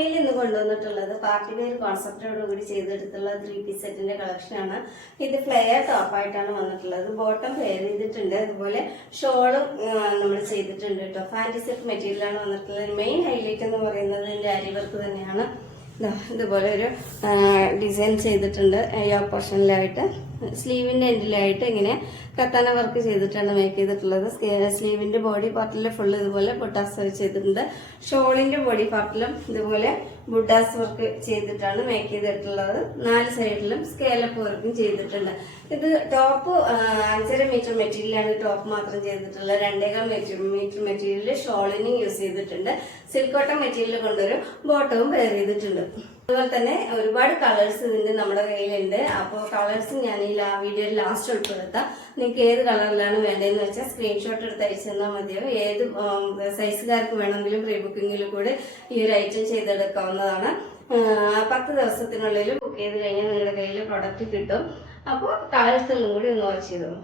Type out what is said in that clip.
ലാക്മിയിൽ ഇന്ന് കൊണ്ടുവന്നിട്ടുള്ളത് party wear കോൺസെപ്റ്റോട് കൂടി ചെയ്തെടുത്തുള്ള 3 പീസ് സെറ്റിന്റെ കളക്ഷനാണ്. ഇത് ഫ്ലെയർ ടോപ്പായിട്ടാണ് വന്നിട്ടുള്ളത്. ബോട്ടം ഫ്ലെയർ ചെയ്തിട്ടുണ്ട്. അതുപോലെ ഷോളും നമ്മൾ ചെയ്തിട്ടുണ്ട് കേട്ടോ. ഫാൻറ്റി സെറ്റ് മെറ്റീരിയലാണ് വന്നിട്ടുള്ളത്. മെയിൻ ഹൈലൈറ്റ് എന്ന് പറയുന്നത് ഇതിന്റെ അരി വർക്ക് തന്നെയാണ്. ഇതുപോലെ ഒരു ഡിസൈൻ ചെയ്തിട്ടുണ്ട്. യോക്ക് പോർഷനിലായിട്ട് സ്ലീവിന്റെ എൻഡിലായിട്ട് ഇങ്ങനെ കത്താന വർക്ക് ചെയ്തിട്ടാണ് മേക്ക് ചെയ്തിട്ടുള്ളത്. സ്ലീവിന്റെ ബോഡി പാർട്ടിൽ ഫുള്ള് ഇതുപോലെ ബുട്ടാസ് ചെയ്തിട്ടുണ്ട്. ഷോളിന്റെ ബോഡി പാർട്ടിലും ഇതുപോലെ ബുട്ടാസ് വർക്ക് ചെയ്തിട്ടാണ് മേക്ക് ചെയ്തിട്ടുള്ളത്. 4 സൈഡിലും സ്കേലപ്പ് വർക്കും ചെയ്തിട്ടുണ്ട്. ഇത് ടോപ്പ് 5.5 മീറ്റർ മെറ്റീരിയലാണ് ടോപ്പ് മാത്രം ചെയ്തിട്ടുള്ളത്. 2.25 മീറ്റർ മെറ്റീരിയൽ ഷോളിനും യൂസ് ചെയ്തിട്ടുണ്ട്. സിൽക്ക് കോട്ടൺ മെറ്റീരിയൽ കൊണ്ടൊരു ബോട്ടവും വെയർ ചെയ്തിട്ടുണ്ട്. അതുപോലെ തന്നെ ഒരുപാട് കളേഴ്സ് ഇതിന്റെ നമ്മുടെ കയ്യിലുണ്ട്. അപ്പോൾ കളേഴ്സ് ഞാൻ ഈ വീഡിയോയിൽ ലാസ്റ്റ് ഉൾപ്പെടുത്താം. നിങ്ങൾക്ക് ഏത് കളറിലാണ് വേണ്ടതെന്ന് വെച്ചാൽ സ്ക്രീൻഷോട്ട് എടുത്ത് അയച്ചു തന്നാൽ മതിയോ. ഏത് സൈസുകാർക്ക് വേണമെങ്കിലും പ്രീ ബുക്കിങ്ങിൽ കൂടെ ഈ ഒരു ഐറ്റം ചെയ്തെടുക്കാവുന്നതാണ്. 10 ദിവസത്തിനുള്ളിൽ ബുക്ക് ചെയ്ത് കഴിഞ്ഞാൽ നിങ്ങളുടെ കയ്യിൽ പ്രൊഡക്റ്റ് കിട്ടും. അപ്പോൾ കളേഴ്സുകളും കൂടി ഒന്ന് വാച്ച് ചെയ്തോളൂ.